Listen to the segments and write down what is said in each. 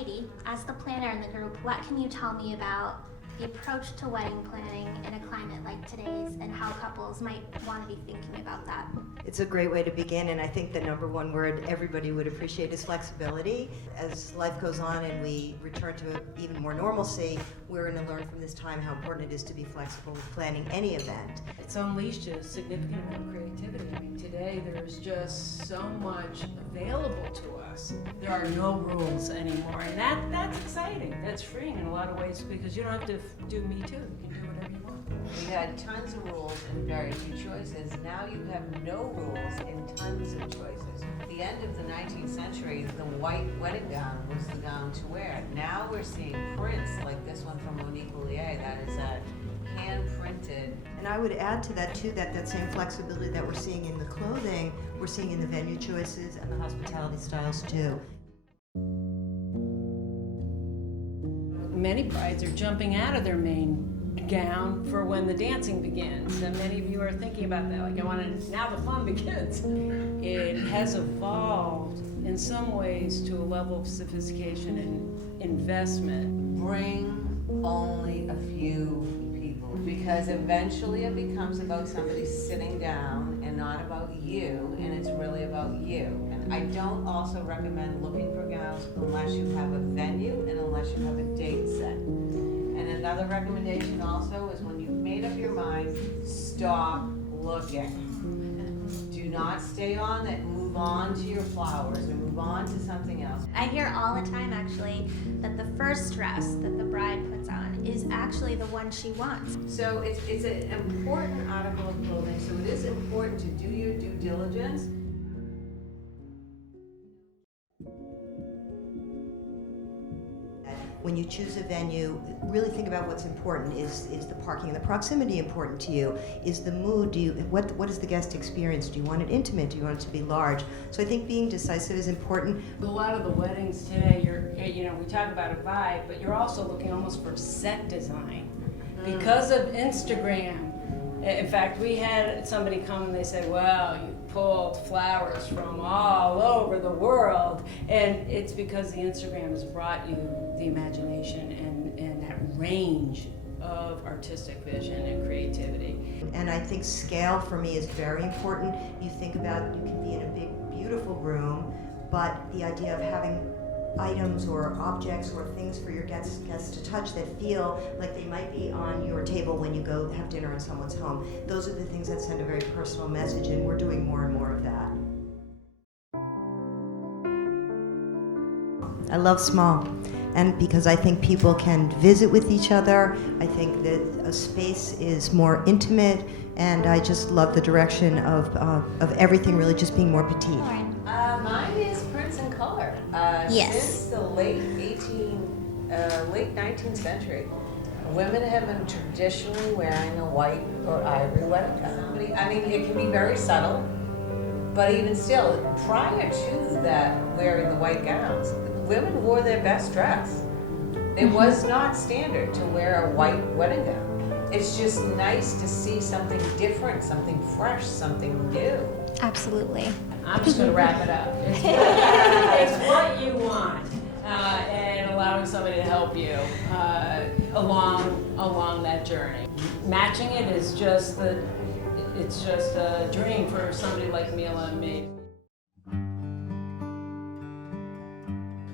Heidi, as the planner in the group, what can you tell me about the approach to wedding planning in a climate like today's and how couples might want to be thinking about that? It's a great way to begin, and I think the number one word everybody would appreciate is flexibility. As life goes on and we return to even more normalcy, we're going to learn from this time how important it is to be flexible with planning any event. It's unleashed a significant amount of creativity. I mean, today there's just so much available to us. There are no rules anymore, and that's exciting. That's freeing in a lot of ways because you don't have to do Me Too. You can do whatever you want. We had tons of rules and very few choices. Now you have no rules and tons of choices. At the end of the 19th century, the white wedding gown was the gown to wear. Now we're seeing prints like this one from Monique Lhuillier that is hand-printed. And I would add to that too that same flexibility that we're seeing in the clothing, we're seeing in the venue choices and the hospitality styles too. Many brides are jumping out of their main gown for when the dancing begins, and many of you are thinking about that, like I want to, now the fun begins. It has evolved in some ways to a level of sophistication and investment. Bring only a few people, because eventually it becomes about somebody sitting down and not about you, and it's really about you. And I don't also recommend looking for gowns unless you have a venue and unless you have a date set. And another recommendation also is when you've made up your mind, stop looking. Do not stay on that, move on to your flowers or move on to something else. I hear all the time actually that the first dress that the bride puts on is actually the one she wants. So it's an important article of clothing, so it is important to do your due diligence. When you choose a venue, really think about what's important. Is the parking and the proximity important to you? Is the mood, what is the guest experience? Do you want it intimate? Do you want it to be large? So I think being decisive is important. A lot of the weddings today, we talk about a vibe, but you're also looking almost for set design because of Instagram. In fact, we had somebody come and they said, well, you pulled flowers from all over the world. And it's because the Instagram has brought you the imagination and that range of artistic vision and creativity. And I think scale for me is very important. You think about, you can be in a big, beautiful room, but the idea of having items or objects or things for your guests to touch that feel like they might be on your table when you go have dinner in someone's home. Those are the things that send a very personal message, and we're doing more and more of that. I love small, and because I think people can visit with each other, I think that a space is more intimate, and I just love the direction of everything really just being more petite. Mine is prints and color. Yes. Since the late 19th century, women have been traditionally wearing a white or ivory wedding gown. I mean, it can be very subtle, but even still, prior to that wearing the white gowns, women wore their best dress. It was not standard to wear a white wedding gown. It's just nice to see something different, something fresh, something new. Absolutely. I'm just going to wrap it up. It's what you want, and allowing somebody to help you along that journey. Matching it is just a dream for somebody like Mila and me.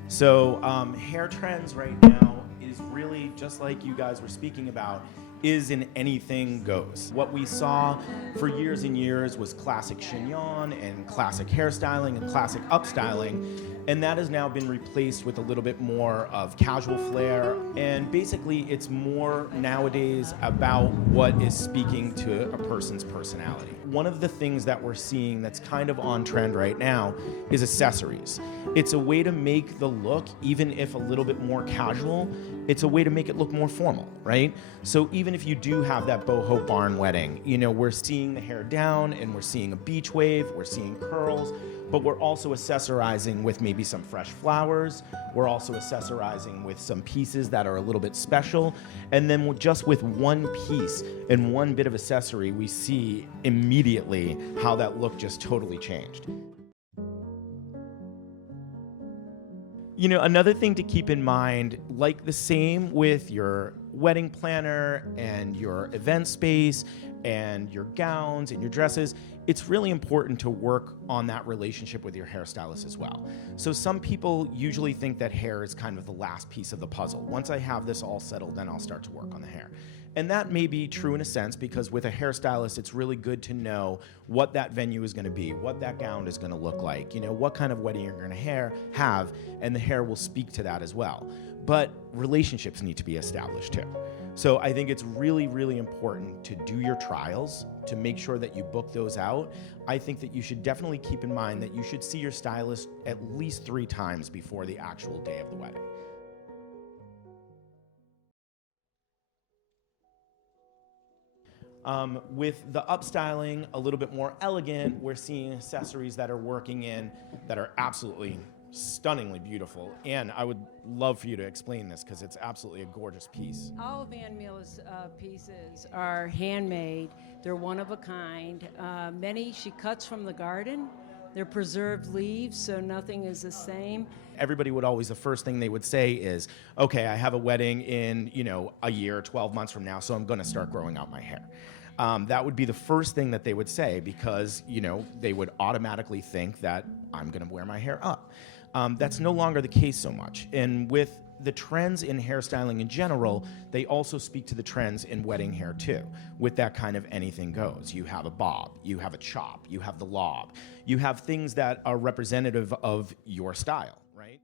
So hair trends right now is really just like you guys were speaking about, is an anything goes. What we saw for years and years was classic chignon and classic hairstyling and classic upstyling, and that has now been replaced with a little bit more of casual flair, and basically it's more nowadays about what is speaking to a person's personality. One of the things that we're seeing that's kind of on trend right now is accessories. It's a way to make the look, even if a little bit more casual, it's a way to make it look more formal, right? So even if you do have that boho barn wedding, we're seeing the hair down and we're seeing a beach wave, we're seeing curls, but we're also accessorizing with maybe some fresh flowers. We're also accessorizing with some pieces that are a little bit special. And then just with one piece and one bit of accessory, we see immediately how that look just totally changed. You know, another thing to keep in mind, like the same with your wedding planner and your event space and your gowns and your dresses, it's really important to work on that relationship with your hairstylist as well. So some people usually think that hair is kind of the last piece of the puzzle. Once I have this all settled, then I'll start to work on the hair. And that may be true in a sense, because with a hairstylist, it's really good to know what that venue is going to be, what that gown is going to look like, you know, what kind of wedding you're going to have, and the hair will speak to that as well. But relationships need to be established too. So I think it's really, really important to do your trials, to make sure that you book those out. I think that you should definitely keep in mind that you should see your stylist at least 3 times before the actual day of the wedding. With the upstyling, a little bit more elegant, we're seeing accessories that are working in that are absolutely stunningly beautiful. And I would love for you to explain this because it's absolutely a gorgeous piece. All of Ann Mila's pieces are handmade. They're one of a kind. Many she cuts from the garden. They're preserved leaves, so nothing is the same. Everybody would always, the first thing they would say is, okay, I have a wedding in, you know, a year, 12 months from now, so I'm going to start growing out my hair. That would be the first thing that they would say because, you know, they would automatically think that I'm going to wear my hair up. That's no longer the case so much. And with the trends in hairstyling in general, they also speak to the trends in wedding hair too, with that kind of anything goes. You have a bob, you have a chop, you have the lob, you have things that are representative of your style, right?